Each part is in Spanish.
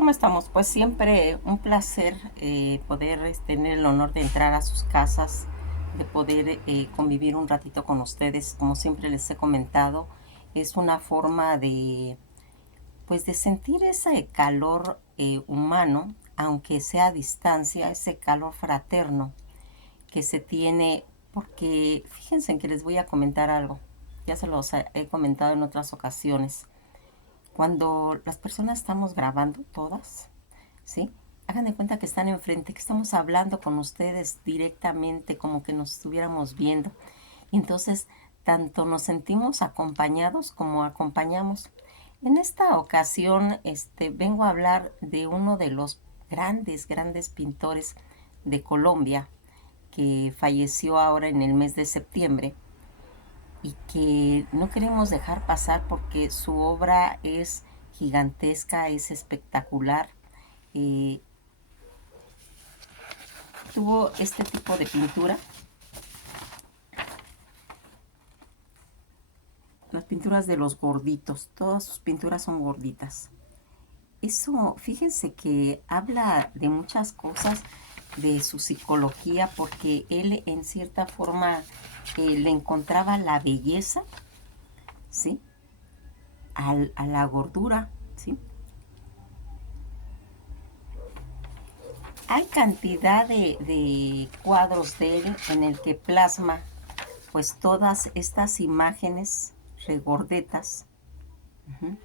¿Cómo estamos? Pues siempre un placer poder tener el honor de entrar a sus casas, de poder convivir un ratito con ustedes. Como siempre les he comentado, es una forma pues de sentir ese calor humano, aunque sea a distancia, ese calor fraterno que se tiene, porque fíjense en que les voy a comentar algo. Ya se los he comentado en otras ocasiones. Cuando las personas estamos grabando, todas, ¿sí? Hagan de cuenta que están enfrente, que estamos hablando con ustedes directamente, como que nos estuviéramos viendo. Y entonces, tanto nos sentimos acompañados como acompañamos. En esta ocasión, vengo a hablar de uno de los grandes pintores de Colombia, que falleció ahora en el mes de septiembre y que no queremos dejar pasar porque su obra es gigantesca, es espectacular. Eh, Tuvo este tipo de pintura. Las pinturas de los gorditos, todas sus pinturas son gorditas. Eso, fíjense que habla de muchas cosas de su psicología, porque él en cierta forma le encontraba la belleza, ¿sí? A la gordura, ¿sí? Hay cantidad de cuadros de él en el que plasma pues todas estas imágenes regordetas, uh-huh,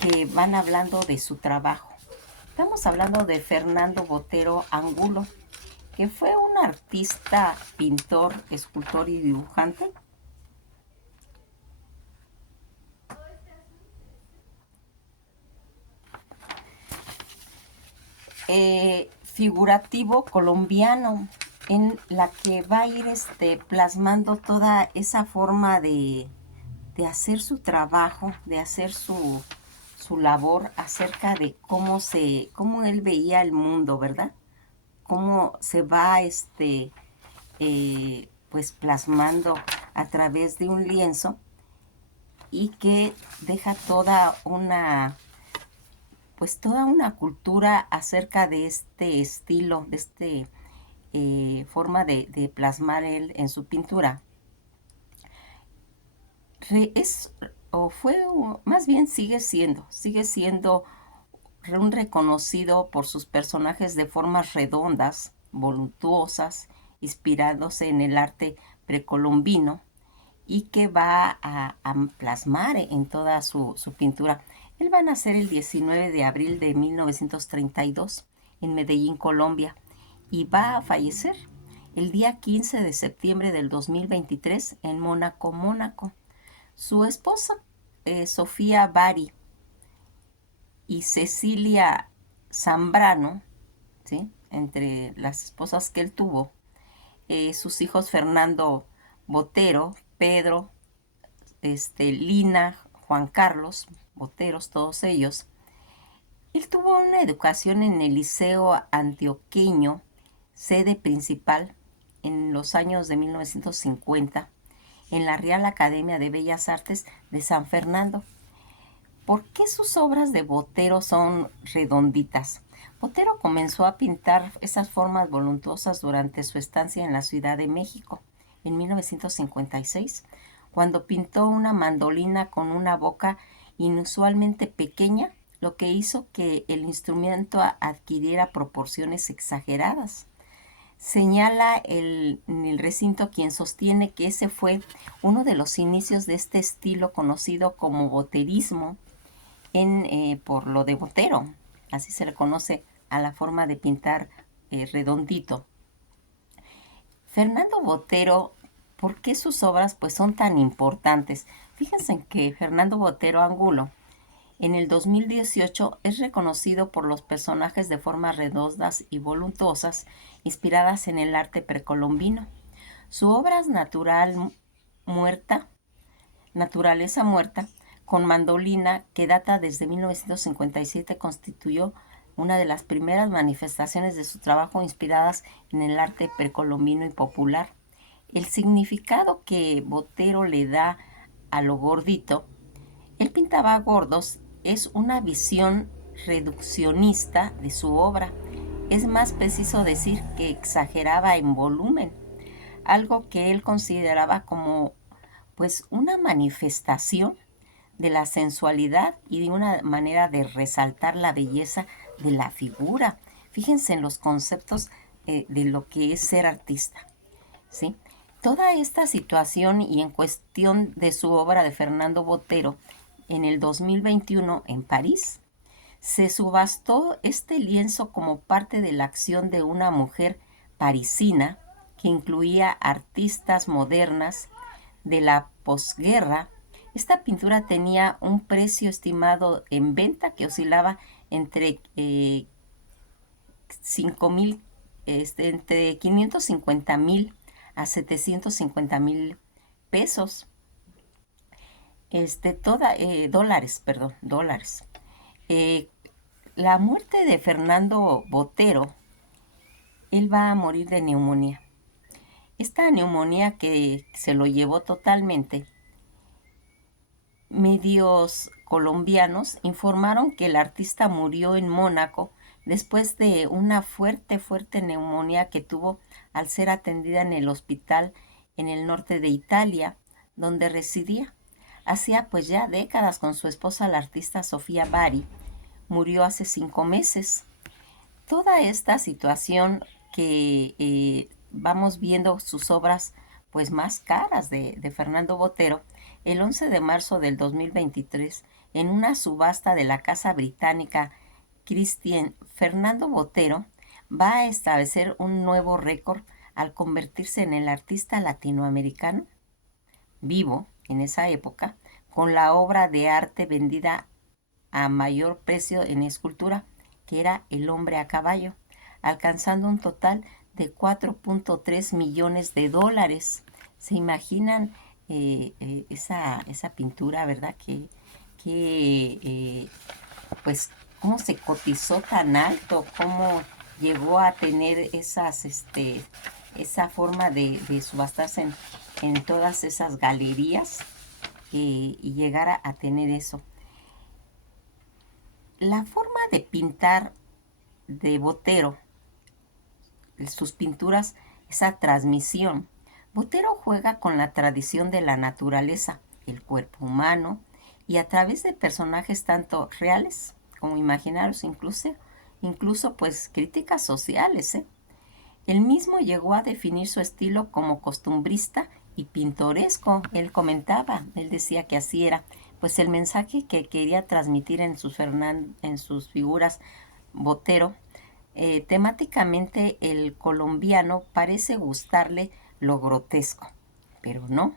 que van hablando de su trabajo. Estamos hablando de Fernando Botero Angulo, que fue un artista, pintor, escultor y dibujante. Figurativo colombiano, en la que va a ir plasmando toda esa forma de hacer su trabajo, de hacer su labor acerca de cómo él veía el mundo, ¿verdad? Cómo se va pues plasmando a través de un lienzo, y que deja toda una cultura acerca de este estilo, de forma de plasmar él en su pintura. Es, o fue, o más bien sigue siendo un reconocido por sus personajes de formas redondas, voluptuosas, inspirándose en el arte precolombino, y que va a plasmar en toda su pintura. Él va a nacer el 19 de abril de 1932 en Medellín, Colombia, y va a fallecer el día 15 de septiembre del 2023 en Mónaco, Mónaco. Su esposa, Sofía Bari, y Cecilia Zambrano, ¿sí?, entre las esposas que él tuvo, sus hijos Fernando Botero, Pedro, Lina, Juan Carlos Boteros, todos ellos. Él tuvo una educación en el Liceo Antioqueño, sede principal, en los años de 1950, en la Real Academia de Bellas Artes de San Fernando. ¿Por qué sus obras de Botero son redonditas? Botero comenzó a pintar esas formas voluptuosas durante su estancia en la Ciudad de México, en 1956, cuando pintó una mandolina con una boca inusualmente pequeña, lo que hizo que el instrumento adquiriera proporciones exageradas. Señala en el recinto quien sostiene que ese fue uno de los inicios de este estilo conocido como boterismo, por lo de Botero, así se le conoce a la forma de pintar redondito. Fernando Botero, ¿por qué sus obras pues son tan importantes? Fíjense que Fernando Botero Angulo en el 2018 es reconocido por los personajes de formas redondas y voluptuosas inspiradas en el arte precolombino. Su obra es muerta, Naturaleza muerta, con mandolina, que data desde 1957, constituyó una de las primeras manifestaciones de su trabajo inspiradas en el arte precolombino y popular. El significado que Botero le da a lo gordito, él pintaba gordos, es una visión reduccionista de su obra. Es más preciso decir que exageraba en volumen, algo que él consideraba como pues una manifestación de la sensualidad y de una manera de resaltar la belleza de la figura. Fíjense en los conceptos de lo que es ser artista, ¿sí? Toda esta situación y en cuestión de su obra de Fernando Botero, en el 2021 en París, se subastó este lienzo como parte de la acción de una mujer parisina que incluía artistas modernas de la posguerra. Esta pintura tenía un precio estimado en venta que oscilaba entre 5,000, entre 550,000 a 750,000 pesos, dólares, perdón, dólares. La muerte de Fernando Botero, él va a morir de neumonía. Esta neumonía que se lo llevó totalmente, medios colombianos informaron que el artista murió en Mónaco después de una fuerte neumonía que tuvo al ser atendida en el hospital en el norte de Italia, donde residía. Hacía pues ya décadas con su esposa, la artista Sofía Bari. Murió hace 5 meses. Toda esta situación que vamos viendo sus obras pues más caras de Fernando Botero, el 11 de marzo del 2023, en una subasta de la casa británica Christie's, Fernando Botero va a establecer un nuevo récord al convertirse en el artista latinoamericano vivo en esa época con la obra de arte vendida a mayor precio en escultura, que era El hombre a caballo, alcanzando un total de 4.3 millones de dólares. ¿Se imaginan esa pintura, verdad? Pues, cómo se cotizó tan alto, cómo llegó a tener esa forma de subastarse en todas esas galerías y llegar a tener eso. La forma de pintar de Botero, sus pinturas, esa transmisión. Botero juega con la tradición de la naturaleza, el cuerpo humano, y a través de personajes tanto reales como imaginarios, incluso pues críticas sociales. Él mismo llegó a definir su estilo como costumbrista y pintoresco. Él decía que así era, pues el mensaje que quería transmitir en sus figuras Botero. Temáticamente el colombiano parece gustarle lo grotesco, pero no,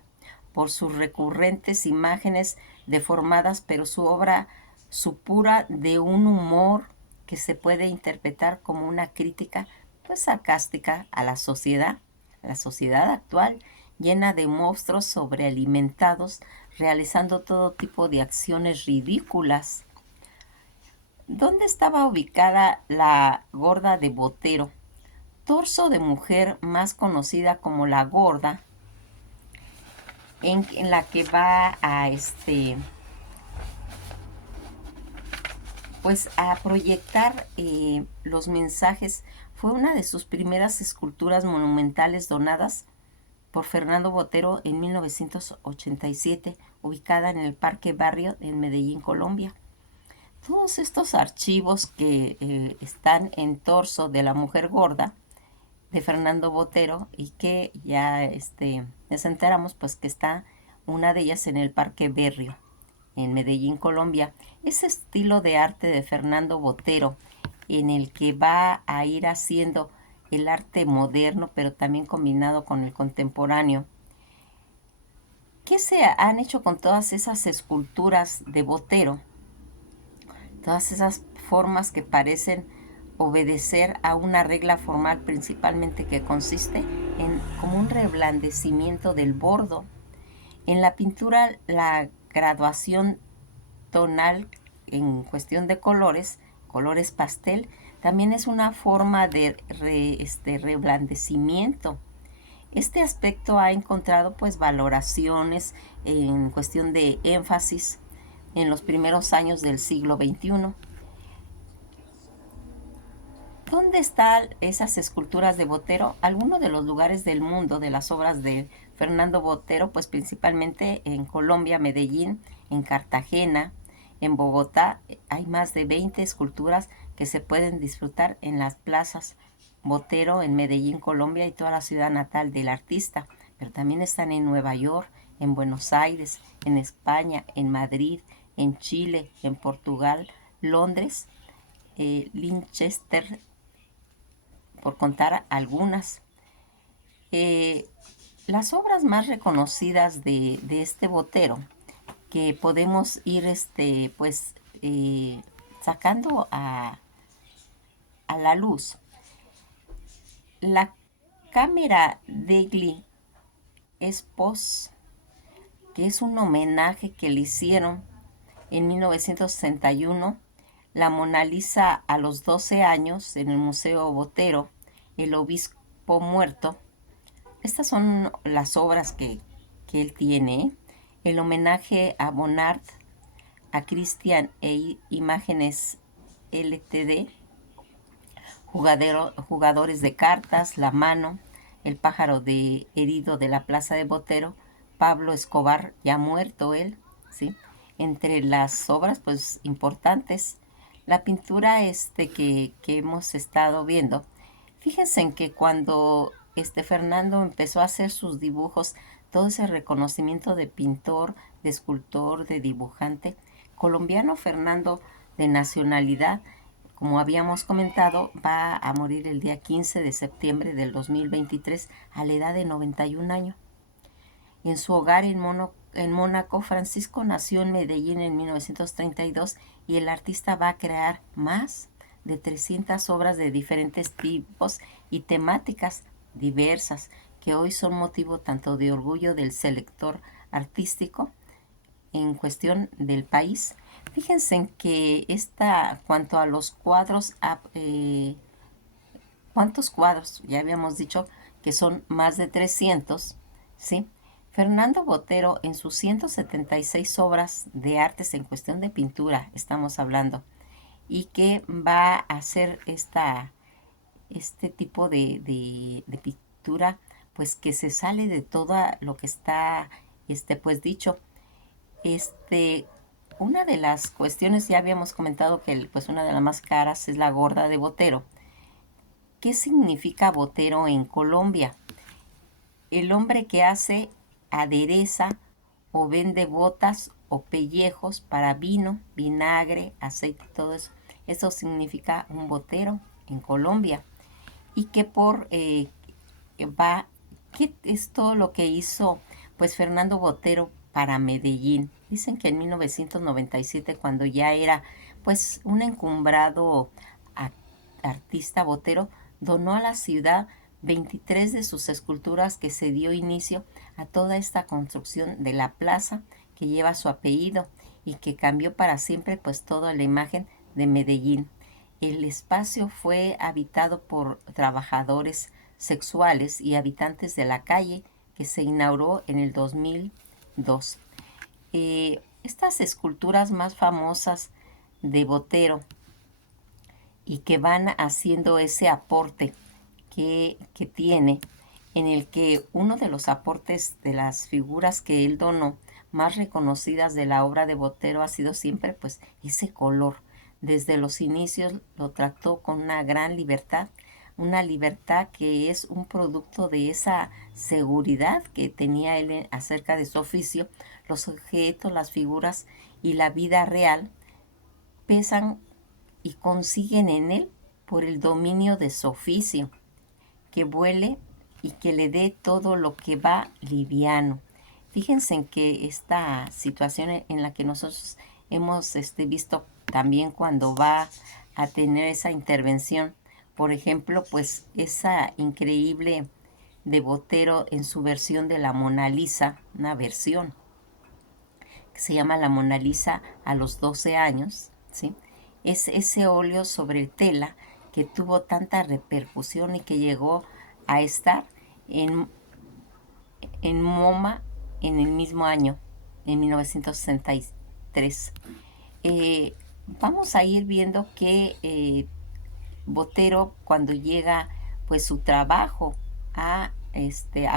por sus recurrentes imágenes deformadas, pero su obra supura de un humor que se puede interpretar como una crítica pues sarcástica a la sociedad actual, llena de monstruos sobrealimentados, realizando todo tipo de acciones ridículas. ¿Dónde estaba ubicada la Gorda de Botero? Torso de mujer más conocida como la Gorda, en la que va pues a proyectar los mensajes. Fue una de sus primeras esculturas monumentales donadas por Fernando Botero en 1987, ubicada en el Parque Barrio en Medellín, Colombia. Todos estos archivos que están en Torso de la mujer gorda de Fernando Botero, y que ya nos enteramos pues que está una de ellas en el Parque Berrio en Medellín, Colombia. Ese estilo de arte de Fernando Botero, en el que va a ir haciendo el arte moderno pero también combinado con el contemporáneo. ¿Qué se han hecho con todas esas esculturas de Botero? Todas esas formas que parecen obedecer a una regla formal, principalmente que consiste en como un reblandecimiento del bordo. En la pintura, la graduación tonal en cuestión de colores pastel, también es una forma de reblandecimiento. Este aspecto ha encontrado pues valoraciones en cuestión de énfasis en los primeros años del siglo XXI. ¿Dónde están esas esculturas de Botero? Algunos de los lugares del mundo de las obras de Fernando Botero, pues principalmente en Colombia, Medellín, en Cartagena, en Bogotá, hay más de 20 esculturas que se pueden disfrutar en las plazas Botero en Medellín, Colombia, y toda la ciudad natal del artista. Pero también están en Nueva York, en Buenos Aires, en España, en Madrid, en Chile, en Portugal, Londres, Linchester, por contar algunas. Eh, las obras más reconocidas de este Botero que podemos ir pues sacando a la luz. La cámara degli Espos, que es un homenaje que le hicieron en 1961, la Mona Lisa a los 12 años en el Museo Botero, el obispo muerto. Estas son las obras que él tiene, ¿eh? El homenaje a Bonnard, a Christian e Imágenes Ltd, jugadores de cartas, La mano, El pájaro herido de la Plaza de Botero, Pablo Escobar, ya muerto él, ¿sí? Entre las obras pues importantes, la pintura que hemos estado viendo. Fíjense en que cuando Fernando empezó a hacer sus dibujos, todo ese reconocimiento de pintor, de escultor, de dibujante, colombiano Fernando, de nacionalidad, como habíamos comentado, va a morir el día 15 de septiembre del 2023 a la edad de 91 años. En su hogar en Mónaco, Francisco nació en Medellín en 1932 y el artista va a crear más de 300 obras de diferentes tipos y temáticas diversas que hoy son motivo tanto de orgullo del selector artístico en cuestión del país. Fíjense en que cuanto a los cuadros, ¿cuántos cuadros? Ya habíamos dicho que son más de 300, ¿sí? Fernando Botero, en sus 176 obras de artes en cuestión de pintura, estamos hablando, y que va a hacer este tipo de pintura, pues que se sale de todo lo que está, pues dicho. Una de las cuestiones, ya habíamos comentado que pues una de las más caras es la gorda de Botero. ¿Qué significa Botero en Colombia? El hombre que hace, adereza o vende botas o pellejos para vino, vinagre, aceite, todo eso. Eso significa un botero en Colombia. Y que ¿qué es todo lo que hizo pues Fernando Botero para Medellín? Dicen que en 1997, cuando ya era pues un encumbrado artista, Botero donó a la ciudad 23 de sus esculturas, que se dio inicio a toda esta construcción de la plaza que lleva su apellido y que cambió para siempre pues toda la imagen de Medellín. El espacio fue habitado por trabajadores sexuales y habitantes de la calle, que se inauguró en el 2002. Estas esculturas más famosas de Botero y que van haciendo ese aporte que tiene, en el que uno de los aportes de las figuras que él donó más reconocidas de la obra de Botero ha sido siempre pues ese color. Desde los inicios lo trató con una gran libertad, una libertad que es un producto de esa seguridad que tenía él acerca de su oficio. Los objetos, las figuras y la vida real pesan y consiguen en él por el dominio de su oficio, que vuele y que le dé todo lo que va liviano. Fíjense en que esta situación en la que nosotros hemos visto también cuando va a tener esa intervención, por ejemplo, pues esa increíble de Botero en su versión de la Mona Lisa, una versión que se llama La Mona Lisa a los 12 años, ¿sí? Es ese óleo sobre tela que tuvo tanta repercusión y que llegó a estar en MoMA en el mismo año, en 1963. Vamos a ir viendo que Botero, cuando llega pues su trabajo a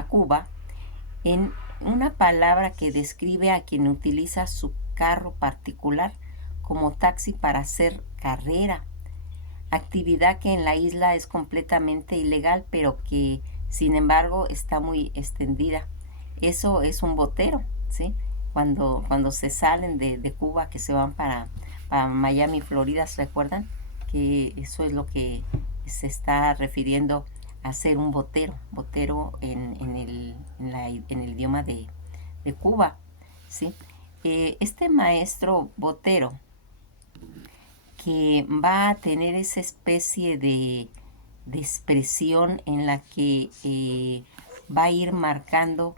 Cuba, en una palabra que describe a quien utiliza su carro particular como taxi para hacer carrera, actividad que en la isla es completamente ilegal, pero que sin embargo está muy extendida. Eso es un botero, ¿sí? Cuando se salen de Cuba, que se van para Miami, Florida, ¿se recuerdan? Que eso es lo que se está refiriendo a ser un botero, botero en el idioma de Cuba, ¿sí? Este maestro botero que va a tener esa especie de expresión en la que va a ir marcando,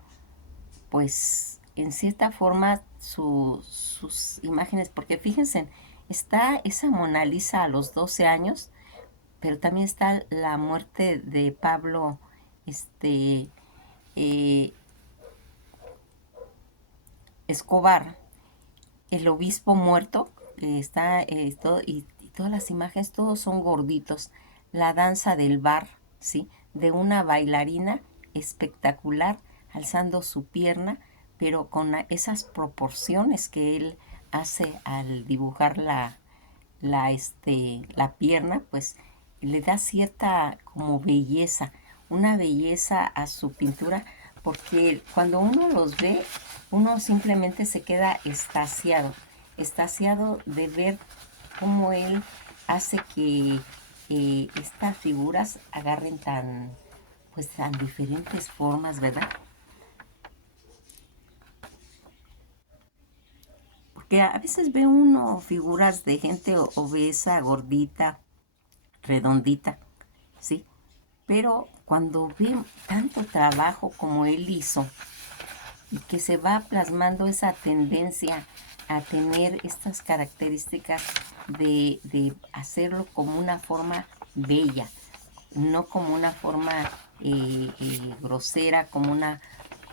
pues, en cierta forma sus imágenes, porque fíjense, está esa Mona Lisa a los 12 años, pero también está la muerte de Pablo eh, Escobar, el obispo muerto, está todo, y todas las imágenes, todos son gorditos. La danza del bar, ¿sí? De una bailarina espectacular, alzando su pierna, pero con esas proporciones que él hace al dibujar la pierna, pues le da cierta como belleza, una belleza a su pintura, porque cuando uno los ve, uno simplemente se queda extasiado de ver cómo él hace que estas figuras agarren pues tan diferentes formas, ¿verdad? Porque a veces ve uno figuras de gente obesa, gordita, redondita, ¿sí? Pero cuando ve tanto trabajo como él hizo y que se va plasmando esa tendencia a tener estas características de hacerlo como una forma bella, no como una forma grosera, como una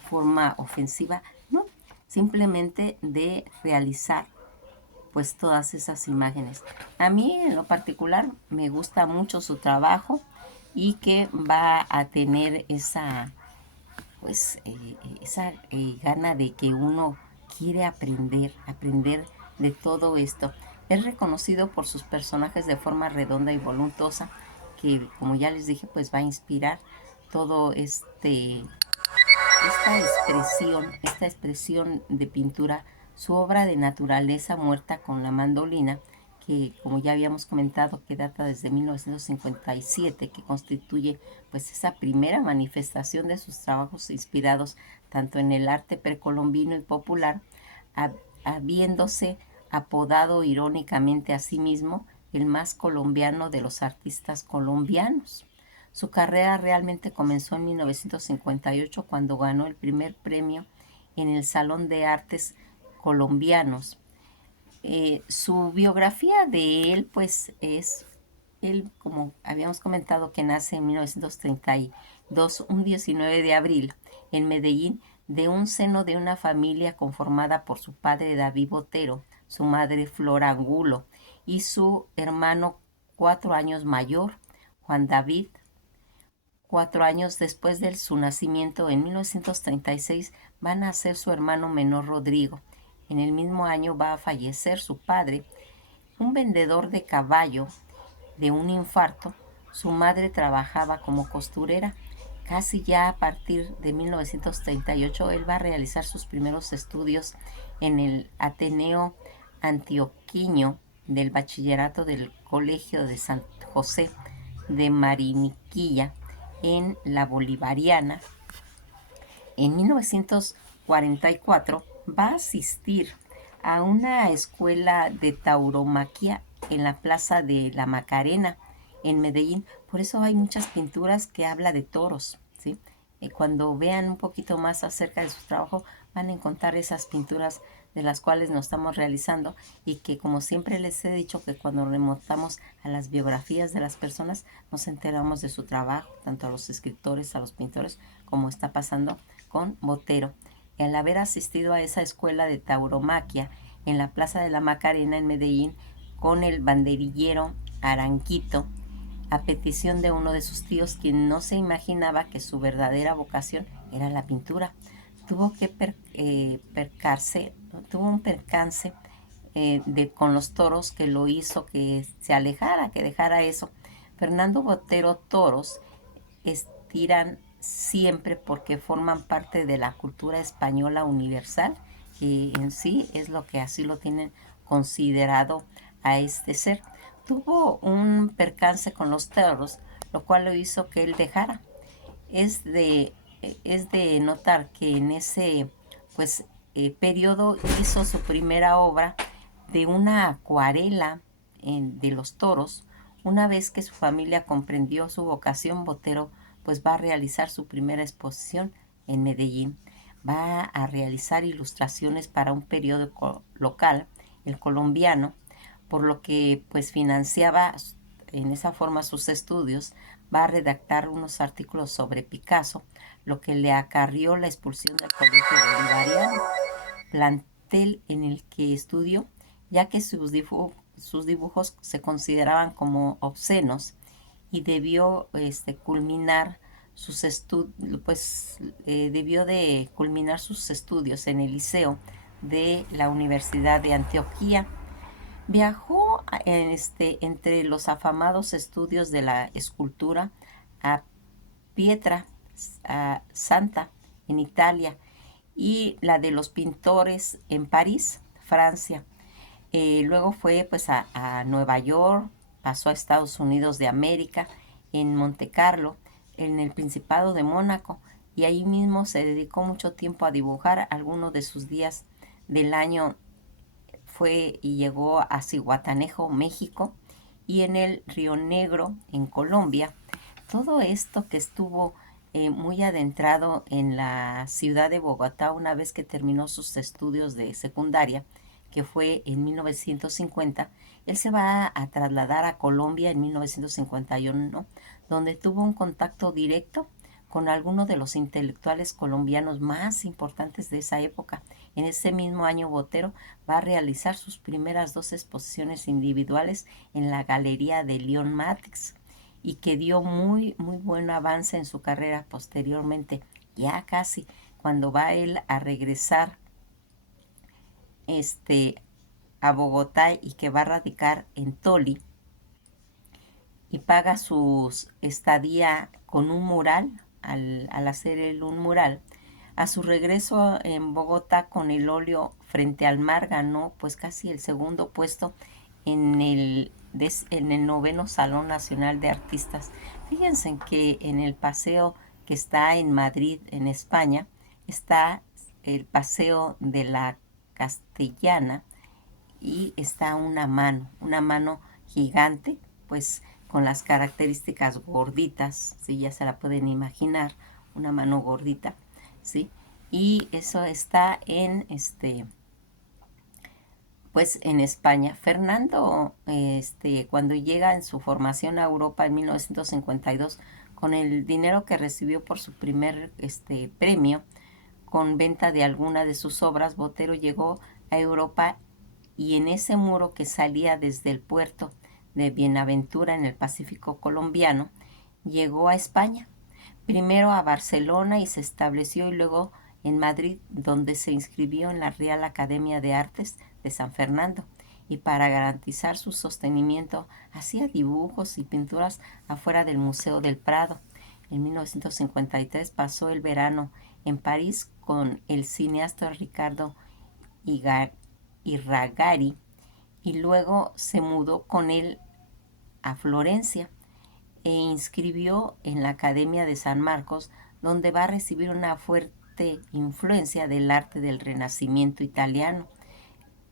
forma ofensiva, no, simplemente de realizar pues todas esas imágenes. A mí en lo particular me gusta mucho su trabajo y que va a tener esa gana de que uno quiere aprender de todo esto. Es reconocido por sus personajes de forma redonda y voluntosa, que como ya les dije, pues va a inspirar todo esta expresión de pintura, su obra de naturaleza muerta con la mandolina, que como ya habíamos comentado que data desde 1957, que constituye pues esa primera manifestación de sus trabajos inspirados tanto en el arte precolombino y popular, habiéndose apodado irónicamente a sí mismo el más colombiano de los artistas colombianos. Su carrera realmente comenzó en 1958 cuando ganó el primer premio en el Salón de Artes Colombianos. Su biografía de él, pues es, él, como habíamos comentado, que nace en 1932, un 19 de abril, en Medellín, de un seno de una familia conformada por su padre David Botero, su madre Flora Angulo y su hermano 4 años mayor, Juan David. 4 años después de su nacimiento, en 1936, va a nacer su hermano menor Rodrigo. En el mismo año va a fallecer su padre, un vendedor de caballo, de un infarto. Su madre trabajaba como costurera. Casi ya a partir de 1938, él va a realizar sus primeros estudios en el Ateneo Antioqueño del Bachillerato del Colegio de San José de Mariniquilla, en la Bolivariana. En 1944 va a asistir a una escuela de tauromaquia en la Plaza de la Macarena, en Medellín. Por eso hay muchas pinturas que habla de toros, ¿sí? Cuando vean un poquito más acerca de su trabajo, van a encontrar esas pinturas de las cuales nos estamos realizando, y que, como siempre les he dicho, que cuando remontamos a las biografías de las personas nos enteramos de su trabajo, tanto a los escritores, a los pintores, como está pasando con Botero. Al haber asistido a esa escuela de tauromaquia en la Plaza de la Macarena en Medellín con el banderillero Aranquito, a petición de uno de sus tíos, quien no se imaginaba que su verdadera vocación era la pintura. Tuvo que tuvo un percance con los toros que lo hizo que se alejara, que dejara eso. Fernando Botero Toros estiran siempre porque forman parte de la cultura española universal, que en sí es lo que así lo tienen considerado a este ser. Tuvo un percance con los toros, lo cual lo hizo que él dejara. Es de, es de notar que en ese pues, periodo hizo su primera obra de una acuarela de los toros. Una vez que su familia comprendió su vocación, Botero pues va a realizar su primera exposición en Medellín. Va a realizar ilustraciones para un periódico local, el Colombiano, por lo que pues financiaba en esa forma sus estudios. Va a redactar unos artículos sobre Picasso, lo que le acarrió la expulsión del Colegio Bolivariano, plantel en el que estudió, ya que sus dibujos se consideraban como obscenos, y debió culminar sus debió de culminar sus estudios en el Liceo de la Universidad de Antioquia. Viajó entre los afamados estudios de la escultura a Pietra Santa en Italia y la de los pintores en París, Francia. Luego fue pues a Nueva York, pasó a Estados Unidos de América, en Monte Carlo, en el Principado de Mónaco, y ahí mismo se dedicó mucho tiempo a dibujar. Algunos de sus días del año fue y llegó a Zihuatanejo, México, y en el Río Negro, en Colombia. Todo esto que estuvo muy adentrado en la ciudad de Bogotá una vez que terminó sus estudios de secundaria, que fue en 1950, él se va a trasladar a Colombia en 1951, donde tuvo un contacto directo con algunos de los intelectuales colombianos más importantes de esa época. En ese mismo año, Botero va a realizar sus primeras dos exposiciones individuales en la Galería de León Matix, y que dio muy buen avance en su carrera posteriormente, ya casi cuando va él a regresar a Bogotá, y que va a radicar en Tolí, y paga su estadía con un mural, al hacer él un mural. A su regreso en Bogotá con el óleo Frente al Mar ganó pues casi el segundo puesto en el noveno Salón Nacional de Artistas. Fíjense que en el paseo que está en Madrid, en España, está el Paseo de la Castellana, y está una mano gigante, pues con las características gorditas, ¿sí? Ya se la pueden imaginar, una mano gordita, ¿sí? Y eso está pues en España. Fernando, cuando llega en su formación a Europa en 1952, con el dinero que recibió por su primer premio, con venta de alguna de sus obras, Botero llegó a Europa, y en ese muro que salía desde el puerto de Buenaventura en el Pacífico colombiano, llegó a España, primero a Barcelona, y se estableció, y luego en Madrid, donde se inscribió en la Real Academia de Artes de San Fernando, y para garantizar su sostenimiento hacía dibujos y pinturas afuera del Museo del Prado. En 1953 pasó el verano en París con el cineasta Ricardo Irragari, y luego se mudó con él a Florencia e inscribió en la Academia de San Marcos, donde va a recibir una fuerte influencia del arte del Renacimiento italiano.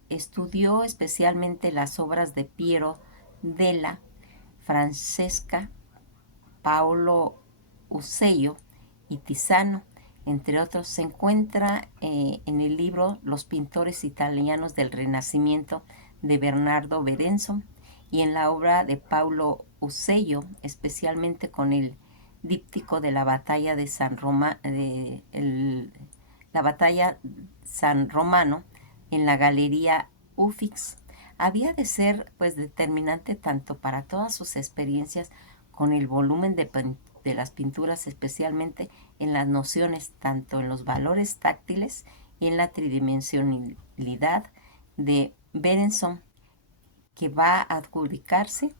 Estudió especialmente las obras de Piero della Francesca, Paolo Usello y Tiziano, entre otros. Se encuentra en el libro Los pintores italianos del Renacimiento de Bernardo Berenson, y en la obra de Paulo Usello, especialmente con el díptico de la batalla de la batalla San Romano en la Galería Uffizi. Había de ser pues determinante tanto para todas sus experiencias con el volumen de las pinturas, especialmente en las nociones, tanto en los valores táctiles y en la tridimensionalidad de Berenson, que va a adjudicarse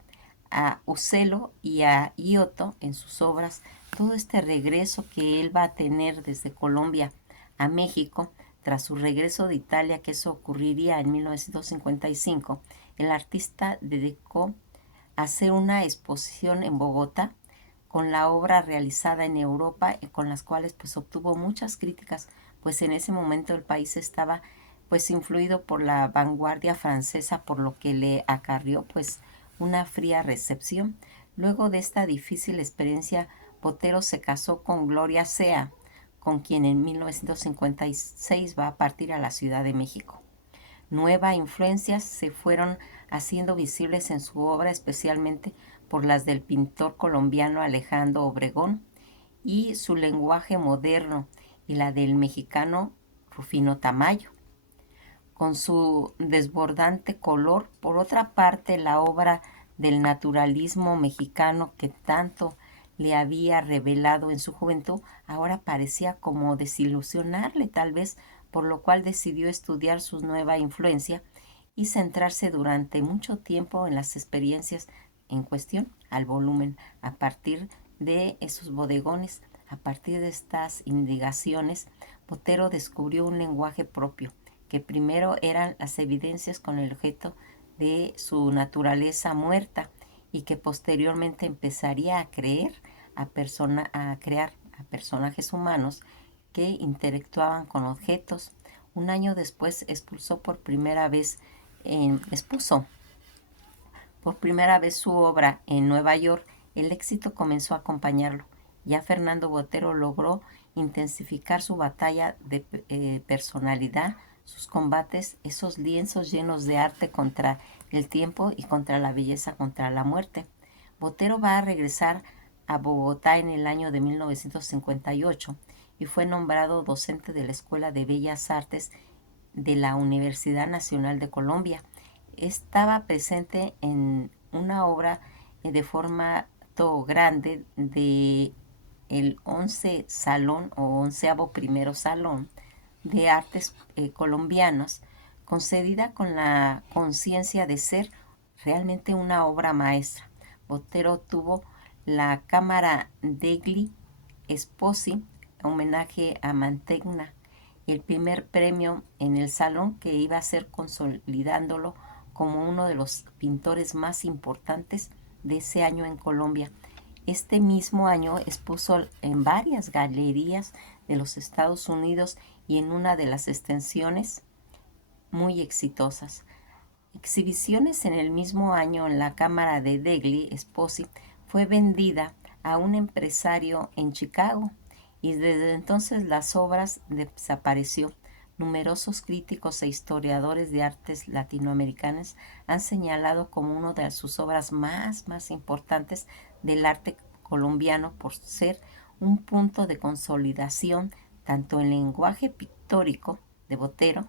a Uccello y a Giotto en sus obras. Todo este regreso que él va a tener desde Colombia a México, tras su regreso de Italia, que eso ocurriría en 1955, el artista dedicó a hacer una exposición en Bogotá con la obra realizada en Europa, y con las cuales pues obtuvo muchas críticas, pues en ese momento el país estaba pues influido por la vanguardia francesa, por lo que le acarrió pues una fría recepción. Luego de esta difícil experiencia, Botero se casó con Gloria Sea, con quien en 1956 va a partir a la Ciudad de México. Nuevas influencias se fueron haciendo visibles en su obra, especialmente por las del pintor colombiano Alejandro Obregón y su lenguaje moderno, y la del mexicano Rufino Tamayo, con su desbordante color. Por otra parte, la obra del naturalismo mexicano que tanto le había revelado en su juventud ahora parecía como desilusionarle, tal vez, por lo cual decidió estudiar su nueva influencia y centrarse durante mucho tiempo en las experiencias en cuestión, al volumen, a partir de esos bodegones. A partir de estas indagaciones, Botero descubrió un lenguaje propio, que primero eran las evidencias con el objeto de su naturaleza muerta, y que posteriormente empezaría a crear a personajes humanos que interactuaban con objetos. Un año después expuso por primera vez su obra en Nueva York. El éxito comenzó a acompañarlo. Ya Fernando Botero logró intensificar su batalla de personalidad, sus combates, esos lienzos llenos de arte contra el tiempo y contra la belleza, contra la muerte. Botero va a regresar a Bogotá en el año de 1958 y fue nombrado docente de la Escuela de Bellas Artes de la Universidad Nacional de Colombia. Estaba presente en una obra de formato grande de el 11 Salón o 11º primero Salón de Artes Colombianos, concedida con la conciencia de ser realmente una obra maestra. Botero tuvo la Cámara degli Sposi, homenaje a Mantegna, el primer premio en el salón, que iba a ser consolidándolo como uno de los pintores más importantes de ese año en Colombia. Este mismo año expuso en varias galerías de los Estados Unidos y en una de las extensiones muy exitosas. Exhibiciones en el mismo año en la Cámara de degli Sposi fue vendida a un empresario en Chicago, y desde entonces las obras desapareció. Numerosos críticos e historiadores de artes latinoamericanas han señalado como una de sus obras más importantes del arte colombiano, por ser un punto de consolidación tanto en el lenguaje pictórico de Botero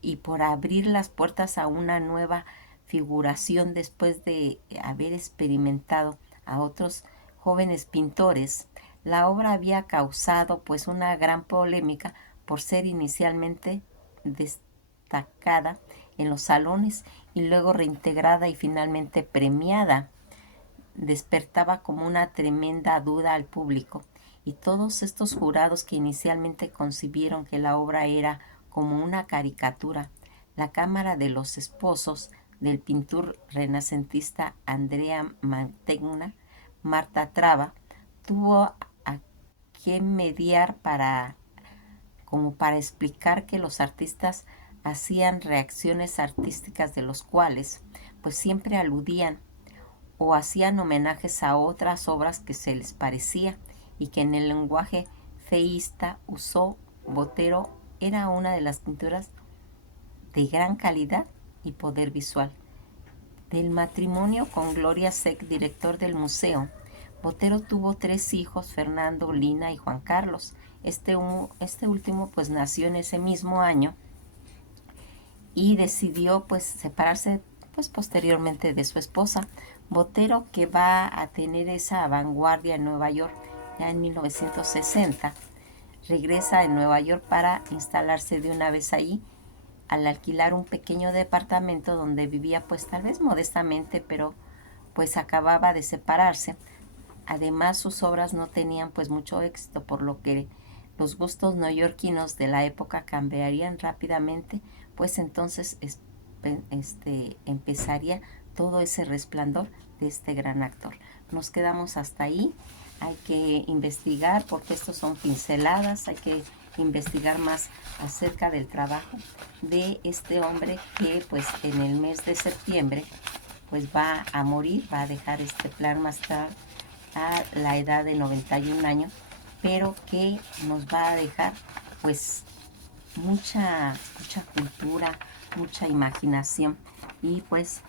y por abrir las puertas a una nueva figuración después de haber experimentado a otros jóvenes pintores. La obra había causado pues una gran polémica por ser inicialmente destacada en los salones y luego reintegrada y finalmente premiada. Despertaba como una tremenda duda al público, y todos estos jurados que inicialmente concibieron que la obra era como una caricatura. La Cámara de los Esposos del pintor renacentista Andrea Mantegna, Marta Traba, tuvo a quien mediar para explicar que los artistas hacían reacciones artísticas de los cuales pues siempre aludían o hacían homenajes a otras obras que se les parecía, y que en el lenguaje feísta usó Botero era una de las pinturas de gran calidad y poder visual. Del matrimonio con Gloria Seck, director del museo, Botero tuvo 3 hijos, Fernando, Lina y Juan Carlos. Este último pues nació en ese mismo año y decidió pues separarse pues posteriormente de su esposa. Botero, que va a tener esa vanguardia en Nueva York ya en 1960, regresa a Nueva York para instalarse de una vez ahí, al alquilar un pequeño departamento donde vivía pues tal vez modestamente, pero pues acababa de separarse. Además, sus obras no tenían pues mucho éxito, por lo que los gustos neoyorquinos de la época cambiarían rápidamente, pues entonces empezaría todo ese resplandor de este gran actor. Nos quedamos hasta ahí. Hay que investigar, porque estos son pinceladas, hay que investigar más acerca del trabajo de este hombre que pues en el mes de septiembre pues va a morir, va a dejar este plan más tarde a la edad de 91 años, pero que nos va a dejar pues mucha cultura, mucha imaginación, y pues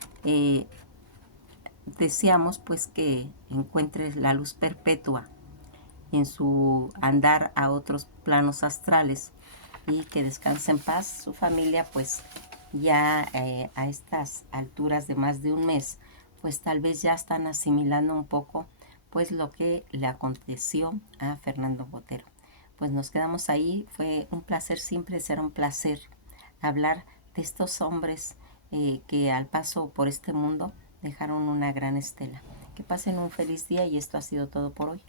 deseamos pues que encuentres la luz perpetua en su andar a otros planos astrales, y que descanse en paz. Su familia pues ya a estas alturas de más de un mes pues tal vez ya están asimilando un poco pues lo que le aconteció a Fernando Botero. Pues nos quedamos ahí. Fue un placer, siempre será un placer hablar de estos hombres que al paso por este mundo dejaron una gran estela. Que pasen un feliz día, y esto ha sido todo por hoy.